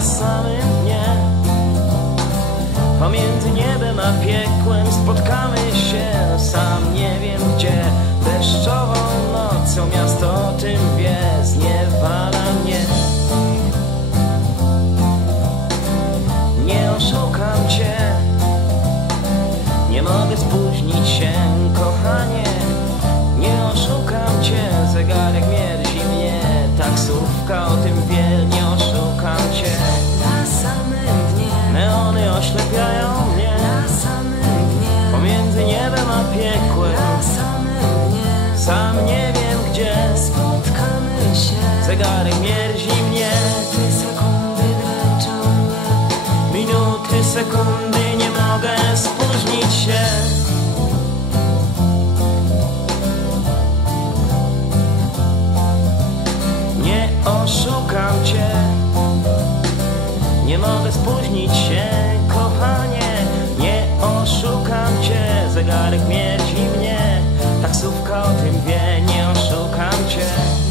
samym dnie Pomiędzy niebem a piekłem spotkamy się. Sam nie wiem gdzie Deszczową nocą miasto o tym wie. Zniewala mnie. Nie oszukam cię. Nie mogę spóźnić się, kochanie. Nie oszukam cię. Zegarek mierzy mnie. Taksówka o tym wie. Nie oszukam cię. Się. Zegarek mierzi mnie Te sekundy dręczą mnie. Minuty, sekundy Nie mogę spóźnić się. Nie oszukam cię. Nie mogę spóźnić się Kochanie. Nie oszukam cię. Zegarek mierzi mnie Taksówka o tym wie. Nie oszukam cię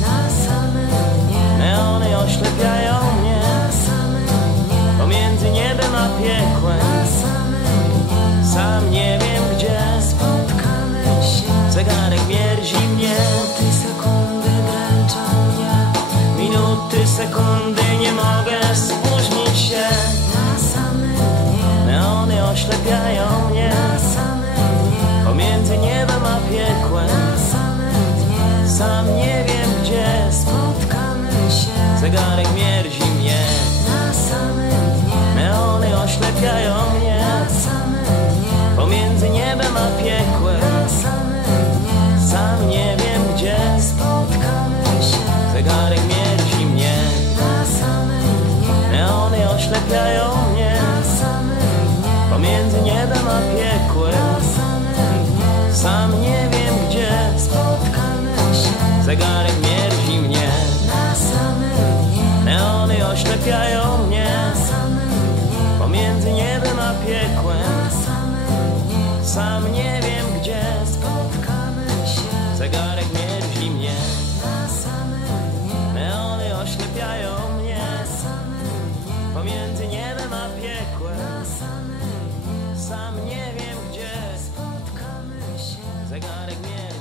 Oślepiają mnie na samym dnie, Pomiędzy niebem a piekłem na samym dnie Sam nie wiem gdzie spotkamy się. Zegarek mierzi mnie Te sekundy dręczą mnie. Minuty, sekundy Zegarek mierzi mnie. Na samym dnie, Neony oślepiają mnie. Na samym dnie, Pomiędzy niebem a piekłem. Na samym dnie. Sam nie wiem gdzie. Spotkamy się. Zegarek mierzi mnie. Na samym dnie, Neony oślepiają mnie. Na samym dnie, Pomiędzy niebem a piekłem. Na samym dnie. Sam nie wiem gdzie. Spotkamy się. Zegarek mierzi Przyczepiają mnie. Pomiędzy niebem a piekłem. Sam nie wiem gdzie Spotkamy się. Zegarek mierzi mnie. Neony oślepiają mnie. Pomiędzy niebem a piekłem. Sam nie wiem gdzie Zegarek mierzi